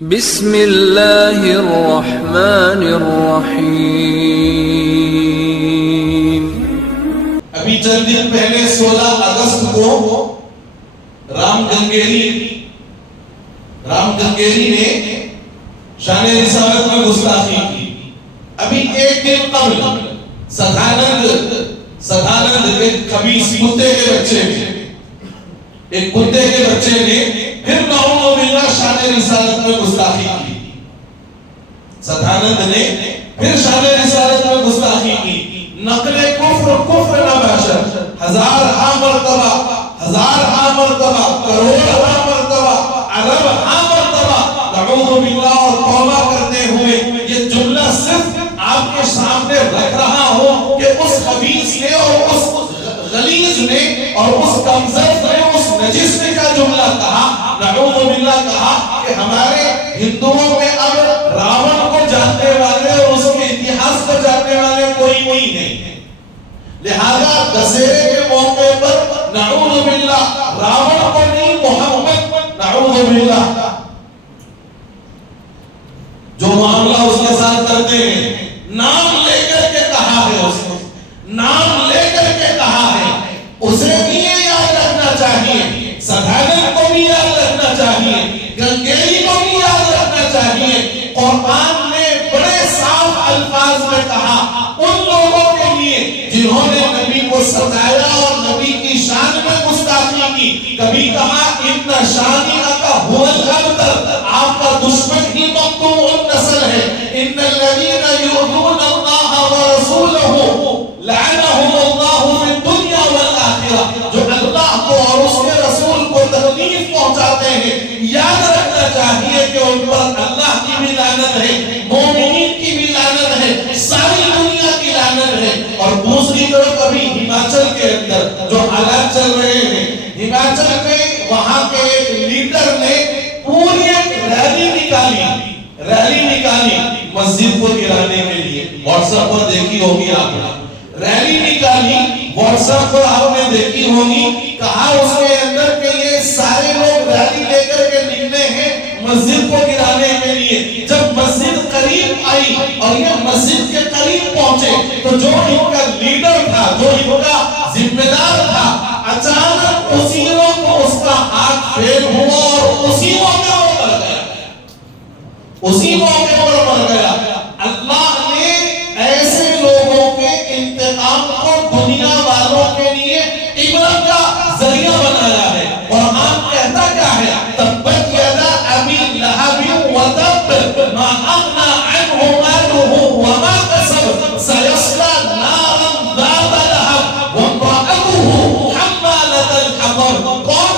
بسم اللہ الرحمن الرحیم۔ ابھی چند دن پہلے 16 اگست کو رام گنگیری نے شان رسالت میں گستاخی کی۔ ابھی ایک دن قبل سدھانند ایک خبیث کتے کے بچے نے پھر نعوذ باللہ شان رسالت میں گستاخی کی۔ سدھانند نے پھر شان رسالت میں گستاخی کی۔ نقل کفر نہ باشد، ہزارہا مرتبہ، کروڑہا مرتبہ، اربہا مرتبہ نعوذ باللہ اور توبہ کرتے ہوئے یہ جملہ صرف آپ کے سامنے رکھ رہا ہوں کہ اس خبیث نے اور اس غلیظ نے اور اس کمزرف نے اس نجس نے کا جملہ کہا، نعوذ باللہ کہا کہ ہمارے ہندوؤں میں اب راون کو جاننے والے اور اس کے اتہاس کو جاننے والے کوئی نہیں ہے، لہذا دسہرے کے موقع پر نعوذ باللہ راون کو نہیں محمد، نعوذ باللہ جو معاملہ اس کے ساتھ کرتے ہیں، نام لے کر کے کہا ہے، اس نے نام لے کر کے کہا ہے، اسے بھی یہ یاد رکھنا چاہیے، سدھانند کو بھی یاد رکھنا چاہیے، گنگیری کو بھی یاد رکھنا چاہیے۔ قرآن نے بڑے صاف الفاظ میں کہا ان لوگوں کے لیے جنہوں نے نبی کو ستایا اور نبی کی شان میں گستاخی کی، کبھی کہا ان شانئک هو الابتر، آپ کا دشمن ہی مقطوع النسل ہے، ان الذین یؤذون اللہ ورسولہ لعنہم اللہ فی الدنیا والآخرہ، جو اللہ کو اور اس کے رسول کو تکلیف پہنچاتے ہیں، یاد رکھنا چاہیے کہ ان پر اللہ کی بھی لعنت ہے، مومنین کی بھی لعنت ہے، ساری دنیا کی لعنت ہے۔ اور دوسری طرف ابھی ہماچل کے اندر جو حالات چل رہے ہیں، ہماچل میں وہاں کے ایک لیڈر نے پوری ایک ریلی نکالی مسجد کو گرانے کے لیے، واٹس ایپ پر دیکھی ہوگی آپ نے، ریلی نکالی واٹس ایپ پر آپ نے دیکھی ہوگی، کہا اس کے اندر کہ یہ سارے لوگ ریلی لے کر کے نکلے ہیں مسجد کو گرانے کے لیے۔ جب مسجد قریب آئی اور یہ مسجد کے قریب پہنچے تو جو ان کا لیڈر تھا، جو ان کا ذمہ دار تھا، اچانک اسی وقت اس کا ہاتھ فیل ہوا اور اسی موقع پر مر گیا۔ اللہ نے ایسے لوگوں کے انتقام کو دنیا والوں کے لیے عبرت کا ذریعہ بنایا ہے۔ قرآن کہتا کیا ہے؟ تبت یدا ابی لہب وتب ما اغنی عنہ مالہ وما کسب سیصلی نارا ذات لہب وامرأتہ حمالۃ الحطب۔ کون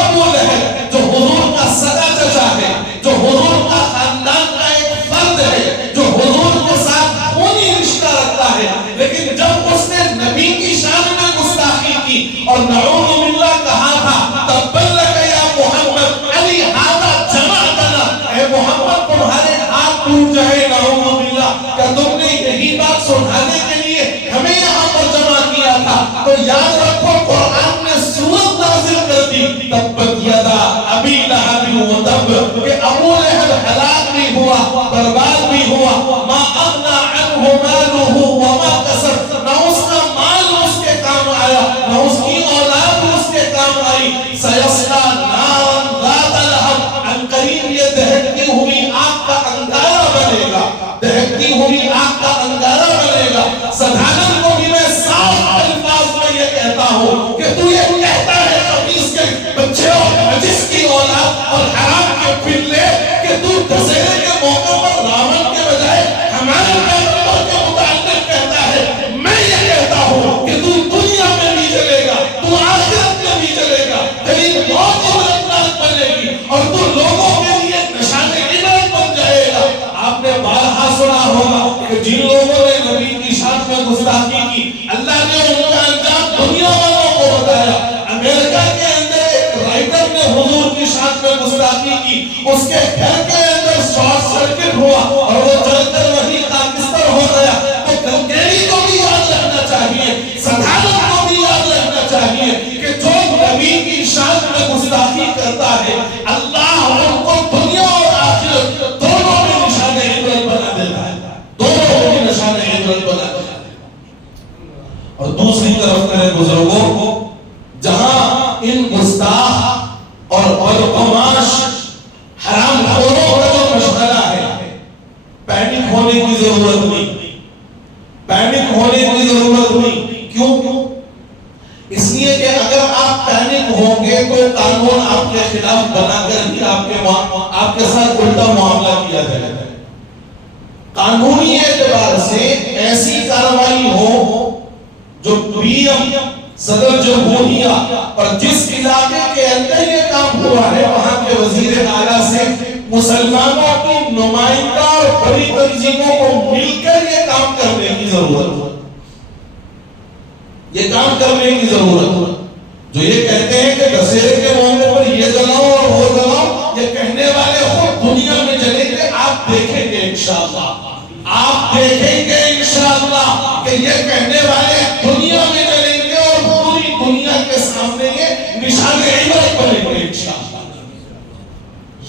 ابو لہب جو حضور کا سگا چچا ہے، جو حضور کا خاندان کا ایک فرد ہے، جو حضور کے ساتھ خونی رشتہ رکھتا ہے، لیکن جب اس نے نبی کی شان میں گستاخی کی اور نعوذ باللہ کہا تھا تبت لک یا محمد علی ھذا جمعتنا، اے محمد تمہارے ہاتھ ٹوٹ جائے، نعوذ باللہ کہ تم نے یہی بات سنانے کے لیے ہمیں یہاں پر جمع کیا تھا۔ تو یاد رکھو قرآن نے سورت نازل کر دی تبت یدا ابی لہب وتب، کہ ابو لہب ہلاک بھی ہوا، برباد بھی ہوا، ما اغنی عنہ مالہ وما کسب، نہ اس کا مال اس کے کام آیا، نہ اس کی اولاد اس کے کام آئی، سیصلی نارا ذات لہب، ان قریب یہ دہکتی ہوئی آگ کا انگارہ بنے گا، دہکتی ہوئی آگ کا انگارہ بنے گا۔ سدھانند کو بھی میں صاف الفاظ میں یہ کہتا ہوں کہ تو یہ کہتا ہے خبیث کے بچے اور نجس کی اولاد اور حرام کے پلے کہ تو دسہرے کے موقع پر راون کے بجائے ہمارے پیغمبر کے متعلق کہتا ہے۔ میں یہ کہتا ہوں کہ تو دنیا میں بھی چلے گا، تو آخرت میں بھی چلے گا، تیری موت عبرتناک بنے گی اور تو لوگوں کے لیے نشان عبرت بن جائے گا۔ آپ نے بارہا سنا ہوگا کہ جن لوگوں نے نبی کی شان میں گستاخی کی، اللہ نے ان کا انجام دنیا والوں کو بتایا۔ امریکہ کے اندر ایک رائٹر نے حضور کی شان میں گستاخی کی، اس کے گھر کے اندر شارٹ سرکٹ ہوا اور وہ جل کر وہی خاکستر ہو گیا۔ تو گنگیری کو بھی یاد رکھنا چاہیے، سدھانند کو بھی یاد رکھنا چاہیے کہ جو نبی کی شان میں گستاخی کرتا ہے، اللہ ان کو اور دوسری طرف میرے بزرگوں جہاں ان گستاخ اور بدقماش حرام خوروں کا جو مشغلہ ہے، پینک ہونے کی ضرورت نہیں، پینک ہونے کی ضرورت نہیں. کیوں؟ اس لیے کہ اگر آپ پینک ہوں گے تو قانون آپ کے خلاف بنا کر ہی آپ کے ساتھ الٹا معاملہ کیا جائے گا. قانونی اعتبار سے ایسی کارروائی ہو جو پی ایم صدر جمہوریہ اور جس علاقے کے اندر یہ کام ہوا ہے وہاں کے وزیر اعلیٰ سے مسلمانوں کی نمائندہ اور بڑی تنظیموں کو مل کر یہ کام کرنے کی ضرورت ہے. یہ کام کرنے کی ضرورت ہے. جو یہ کہتے ہیں کہ دشہرے کے موقع پر یہ جلاؤ اور وہ جلاؤ، یہ کہنے والے خود دنیا میں جلیں گے. آپ دیکھیں گے انشاءاللہ، آپ دیکھیں گے انشاءاللہ کہ یہ کہنے والے دنیا میں جلیں گے اور پوری دنیا کے سامنے یہ نشان عبرت بنے گے انشاءاللہ.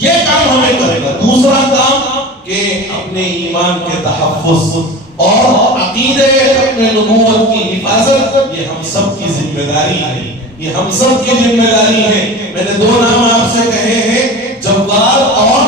یہ کام ہمیں کرے گا. دوسرا کام کہ اپنے ایمان کے تحفظ اور عقیدے اپنے نبوت کی حفاظت، یہ ہم سب کی ذمہ داری ہے. یہ ہم سب کی ذمہ داری ہے. میں نے دو نام آپ سے کہے ہیں، جواد اور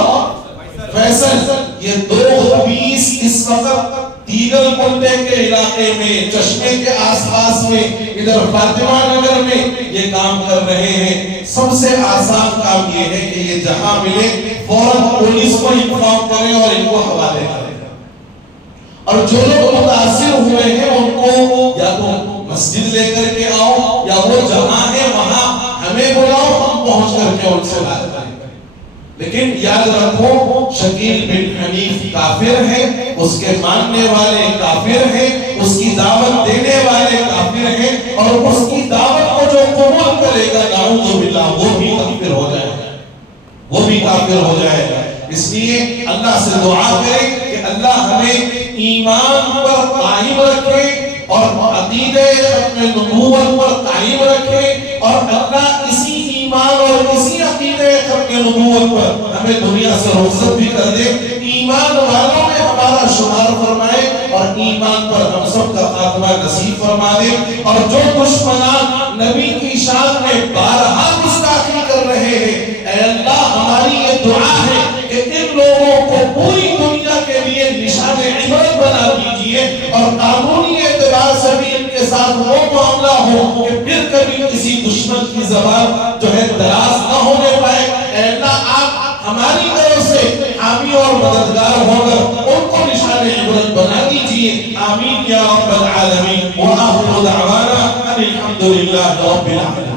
فیصل. یہ دو حبیث اس وقت دیگر کنڈے کے علاقے میں، چشمے کے آس پاس میں، ادھر فاطمہ نگر میں یہ کام کر رہے ہیں. سب سے آسان کام یہ ہے کہ یہ جہاں ملے فوراً پولیس کو انفارم کریں اور ان کو حوالے کریں. اور جو لوگ متاثر ہوئے ہیں ان کو یا تو مسجد لے کر کے آؤ یا وہ جہاں ہے وہاں ہمیں بلاؤ، ہم پہنچ کر کے ان سے بات کریں. لیکن یاد رکھو شکیل بن حنیف کافر ہے، اس کے ماننے والے کافر ہیں، اس کی دعوت دینے والے کافر ہیں، اور اس کی دعوت کو جو قبول کرے گا نعوذ باللہ وہ بھی کافر ہو جائے گا، وہ بھی کافر ہو جائے گا. اس لیے اللہ سے دعا کریں کہ اللہ ہمیں ایمان پر قائم رکھے اور عقیدے ختم نبوت پر قائم رکھے، اور اللہ اسی ایمان اور اسی عقیدے ختم نبوت پر ہمیں دنیا سے رخصت بھی کر دے. ایمان والوں میں ہمارا شمار فرمائے اور ایمان پر ہم سب کا خاتمہ نصیب فرما دے. اور جو دشمنان نبی کی شان میں بارہا گستاخی کر رہے ہیں، اے اللہ ہماری یہ دعا ہے کہ ان لوگوں کو پوری دنیا کے لیے نشان عبرت بنا دیجئے، اور قانونی اعتبار سے بھی ان کے ساتھ وہ معاملہ ہو کہ پھر کبھی کسی دشمن کی زبان جو ہے دراز نہ ہونے پائے. اے اللہ آپ ہماری طرف سے حامی اور مددگار ہو کر ان کو نشان عبرت بنا دیجئے. آمین یا رب العالمین. وآخر دعوانا ان الحمد للہ رب العالمین.